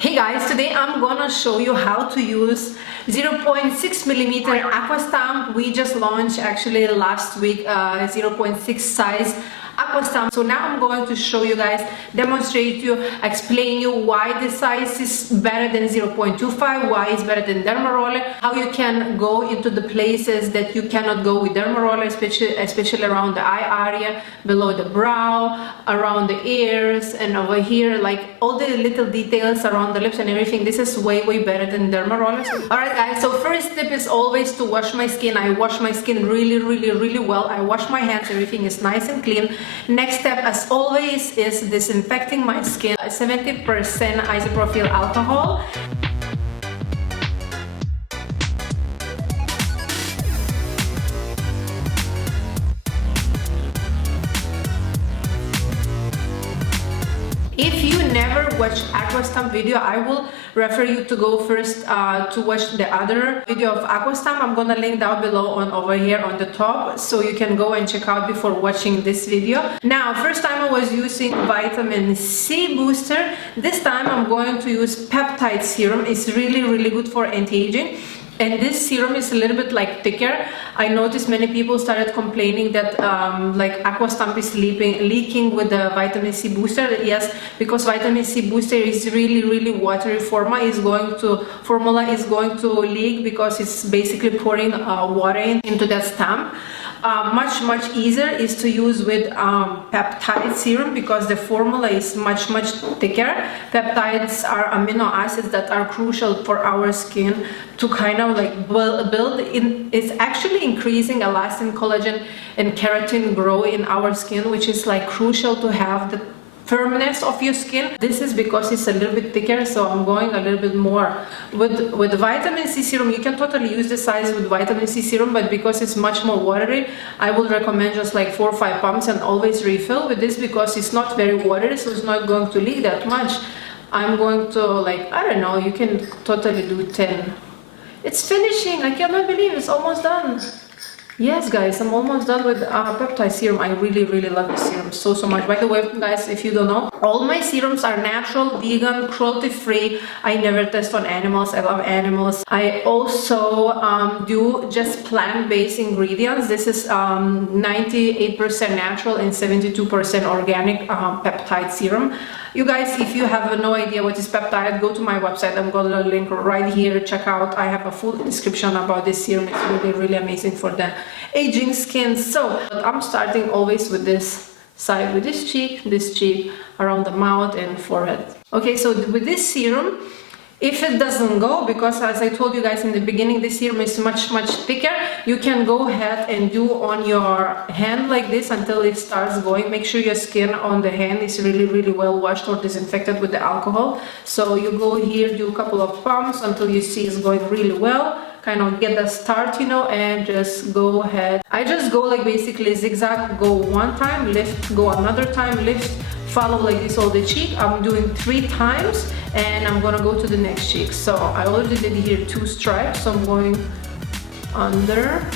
Hey guys, today I'm gonna show you how to use 0.6 millimeter Aqua Stamp. We just launched actually last week 0.6 size Aqua Stamp. So now I'm going to show you guys, demonstrate you, explain you why this size is better than 0.25, why it's better than derma roller, how you can go into the places that you cannot go with derma roller, especially around the eye area, below the brow, around the ears, and over here, like all the little details around the lips and everything. This is way better than derma rollers. Alright guys, so first tip is always to wash my skin. I wash my skin really well. I wash my hands, everything is nice and clean. Next step, as always, is disinfecting my skin. 70% isopropyl alcohol. If you never watched Aqua Stamp video, I will refer you to go first to watch the other video of Aqua Stamp. I'm gonna link down below on over here on the top, so you can go and check out before watching this video. Now, first time I was using vitamin C booster. This time I'm going to use Peptide Serum. It's really good for anti-aging. And this serum is a little bit like thicker. I noticed many people started complaining that like Aqua Stamp is leaking with the vitamin C booster. Yes, because vitamin C booster is really watery. Formula is going to leak because it's basically pouring water into that stamp. Much easier is to use with peptide serum because the formula is much thicker. Peptides are amino acids that are crucial for our skin to kind of like build in. It's actually increasing elastin, collagen, and keratin grow in our skin, which is like crucial to have the firmness of your skin. This is because it's a little bit thicker, so I'm going a little bit more with vitamin C serum. You can totally use the size with vitamin C serum, but because it's much more watery, I would recommend just like 4 or 5 pumps and always refill with this because it's not very watery, so it's not going to leak that much. I'm going to, like, I don't know, you can totally do 10. It's finishing. I cannot believe it's almost done. Yes guys, I'm almost done with Peptide Serum. I really love this serum so much. By the way guys, if you don't know, all my serums are natural, vegan, cruelty free. I never test on animals. I love animals. I also do just plant-based ingredients. This is 98% natural and 72% organic peptide serum. You guys, if you have no idea what is peptide, go to my website. I'm gonna link right here. Check out. I have a full description about this serum. It's really amazing for the aging skin. So I'm starting always with this side, with this cheek, around the mouth and forehead. Okay, so with this serum, if it doesn't go, because as I told you guys in the beginning, this serum is much thicker, you can go ahead and do on your hand like this until it starts going. Make sure your skin on the hand is really well washed or disinfected with the alcohol. So you go here, do a couple of pumps until you see it's going really well. Kind of get the start, you know, and just go ahead. I just go like basically zigzag, go one time, lift, go another time, lift, follow like this all the cheek. I'm doing 3 times and I'm gonna go to the next cheek. So I already did here 2 stripes, so I'm going under.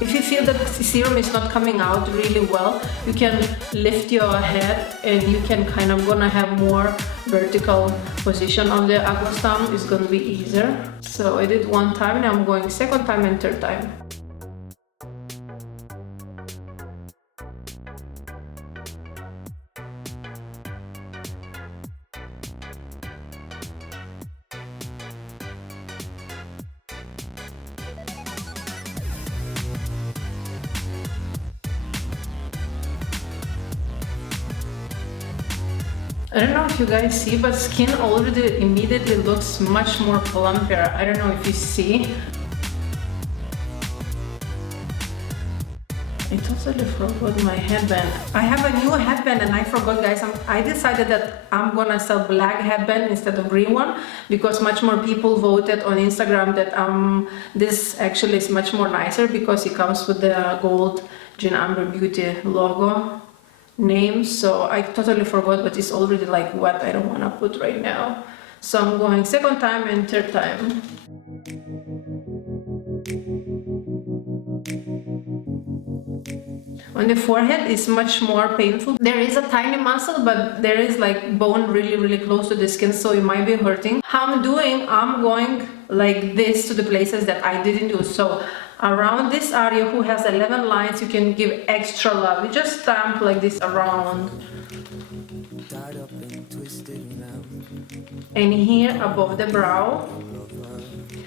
If you feel that the serum is not coming out really well, you can lift your head and you can kind of gonna have more vertical position on the Aqua Stamp. It's gonna be easier. So I did 1 time, now I'm going 2nd time and 3rd time. I don't know if you guys see, but skin already immediately looks much more plumper. I don't know if you see. I totally forgot my headband. I have a new headband and I forgot, guys. I decided that I'm gonna sell black headband instead of green one because much more people voted on Instagram that this actually is much more nicer because it comes with the gold Jean Amber Beauty logo name. So I totally forgot, but it's already like wet. I don't want to put right now. So I'm going 2nd time and 3rd time. On the forehead is much more painful. There is a tiny muscle, but there is like bone really close to the skin, so it might be hurting. How I'm doing, I'm going like this to the places that I didn't do. So around this area who has 11 lines, you can give extra love. You just stamp like this around. And here above the brow.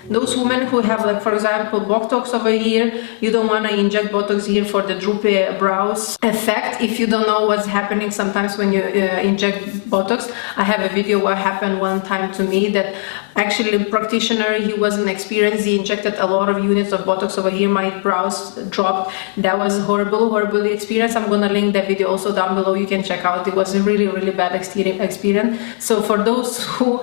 Those women who have, like, for example, Botox over here, you don't want to inject Botox here for the droopy brows effect. If you don't know what's happening sometimes when you inject Botox, I have a video what happened one time to me that actually the practitioner, he wasn't experienced, he injected a lot of units of Botox over here, my brows dropped. That was horrible experience. I'm gonna link that video also down below, you can check out. It was a really bad experience. So for those who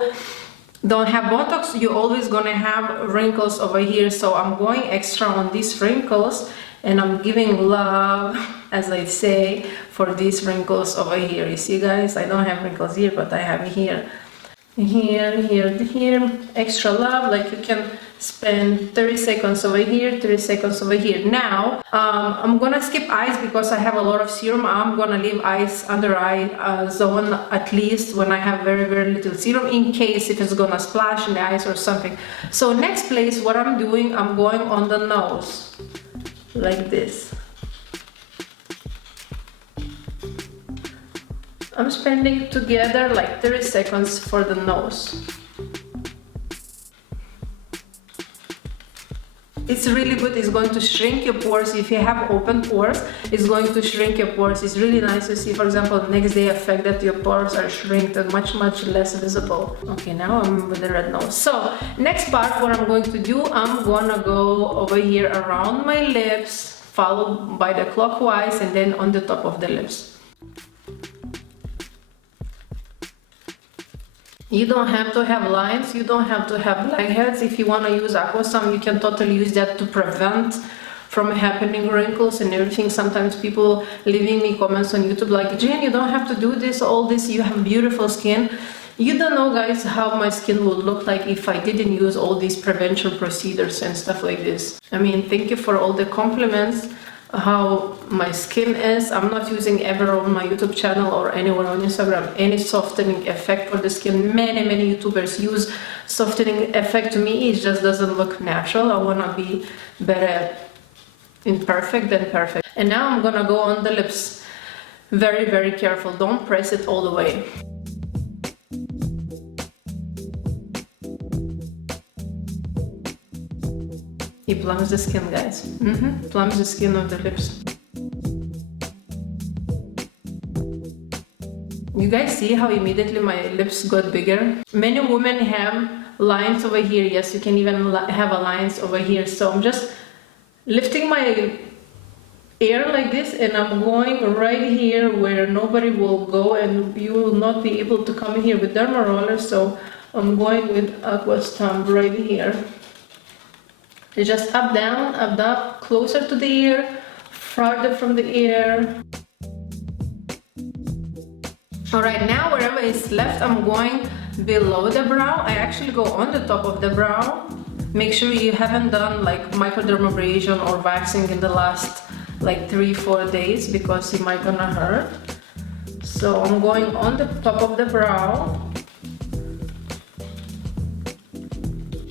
don't have Botox, you're always gonna have wrinkles over here. So I'm going extra on these wrinkles and I'm giving love, as I say, for these wrinkles over here. You see, guys, I don't have wrinkles here, but I have here, extra love. Like, you can spend 30 seconds over here, 30 seconds over here. Now I'm gonna skip eyes because I have a lot of serum. I'm gonna leave eyes, under eye zone, at least when I have very little serum, in case if it's gonna splash in the eyes or something. So next place, what I'm doing, I'm going on the nose like this. I'm spending together like 30 seconds for the nose. It's really good. It's going to shrink your pores. If you have open pores, it's going to shrink your pores. It's really nice to see, for example, next day effect that your pores are shrinked and much less visible. Okay, now I'm with the red nose. So next part, what I'm going to do, I'm gonna go over here around my lips, followed by the clockwise, and then on the top of the lips. You don't have to have lines, you don't have to have blackheads. If you want to use Aqua Stamp, you can totally use that to prevent from happening wrinkles and everything. Sometimes people leaving me comments on YouTube like, Jane, you don't have to do this, all this, you have beautiful skin. You don't know, guys, how my skin would look like if I didn't use all these prevention procedures and stuff like this. I mean, thank you for all the compliments. How my skin is. I'm not using ever on my YouTube channel or anywhere on Instagram any softening effect for the skin. Many YouTubers use softening effect. To me, it just doesn't look natural. I want to be better imperfect than perfect. And now I'm gonna go on the lips. Very careful. Don't press it all the way. It plums the skin, guys. Plums the skin of the lips. You guys see how immediately my lips got bigger? Many women have lines over here. Yes, you can even have a lines over here. So I'm just lifting my ear like this and I'm going right here where nobody will go and you will not be able to come here with derma roller. So I'm going with Aqua Stamp right here. It's just up, down, closer to the ear, farther from the ear. Alright, now wherever is left, I'm going below the brow. I actually go on the top of the brow. Make sure you haven't done like microdermabrasion or waxing in the last like 3-4 days because it might gonna hurt. So I'm going on the top of the brow.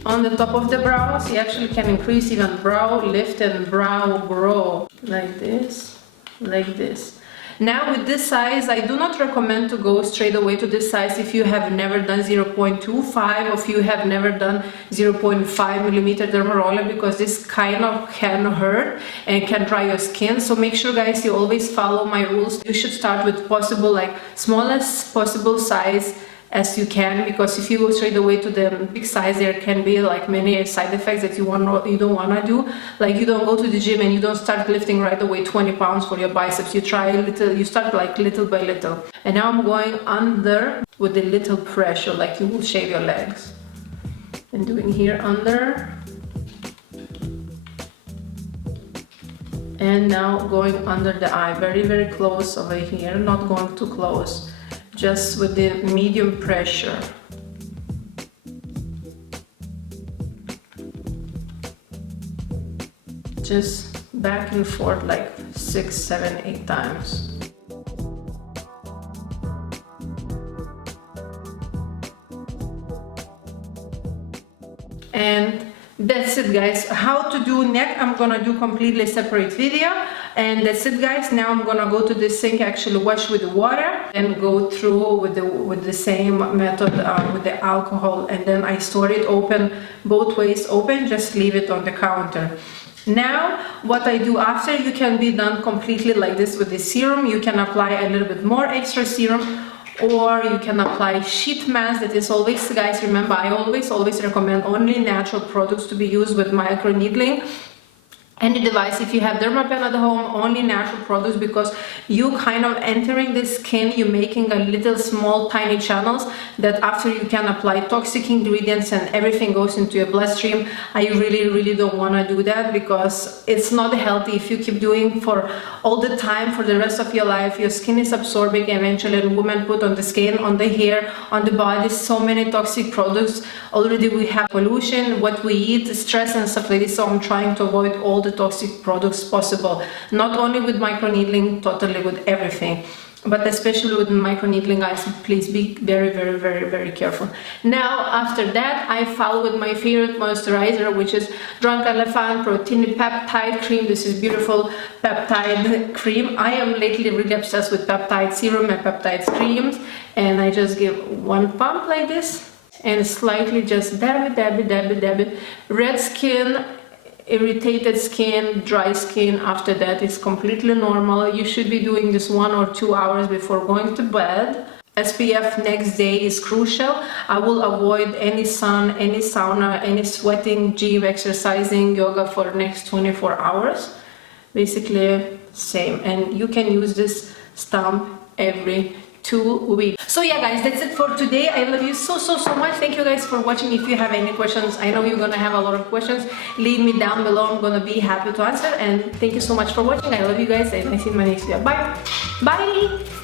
On the top of the brows, you actually can increase even brow lift and brow grow like this, like this. Now with this size, I do not recommend to go straight away to this size if you have never done 0.25 or if you have never done 0.5 millimeter derma roller, because this kind of can hurt and can dry your skin. So make sure, guys, you always follow my rules. You should start with possible, like smallest possible size as you can, because if you go straight away to the big size, there can be like many side effects that you don't want to do. Like you don't go to the gym and you don't start lifting right away 20 pounds for your biceps. You try a little, you start like little by little. And now I'm going under with a little pressure, like you will shave your legs. And doing here under. And now going under the eye, very close over here, not going too close. Just with the medium pressure. Just back and forth like 6, 7, 8 times. And that's it, guys. How to do neck, I'm gonna do completely separate video. And that's it, guys. Now I'm gonna go to the sink, actually wash with water and go through with the same method with the alcohol, and then I store it open, both ways open, just leave it on the counter. Now what I do after, you can be done completely like this with the serum. You can apply a little bit more extra serum, or you can apply sheet mask. That is always, guys, remember, I always recommend only natural products to be used with micro needling. Any device, if you have derma pen at home, only natural products, because you kind of entering the skin, you're making a little small tiny channels that after you can apply toxic ingredients and everything goes into your bloodstream. I really don't want to do that, because it's not healthy. If you keep doing for all the time for the rest of your life, your skin is absorbing eventually, and women put on the skin, on the hair, on the body, so many toxic products. Already we have pollution, what we eat, stress and stuff like this, so I'm trying to avoid all the toxic products possible, not only with microneedling, totally with everything, but especially with microneedling, guys. Please be very careful. Now after that, I follow with my favorite moisturizer, which is Drunk Elephant Protein Peptide Cream. This is beautiful peptide cream. I am lately really obsessed with Peptide Serum and Peptide creams, and I just give one pump like this and slightly just dab it. Red skin, irritated skin, dry skin, after that it's completely normal. You should be doing this 1 or 2 hours before going to bed. SPF next day is crucial. I will avoid any sun, any sauna, any sweating, gym, exercising, yoga for the next 24 hours. Basically same, and you can use this stamp every 2 weeks. So yeah, guys, that's it for today. I love you so much. Thank you guys for watching. If you have any questions, I know you're gonna have a lot of questions, leave me down below. I'm gonna be happy to answer. And thank you so much for watching. I love you guys, and I see you in my next video. Bye.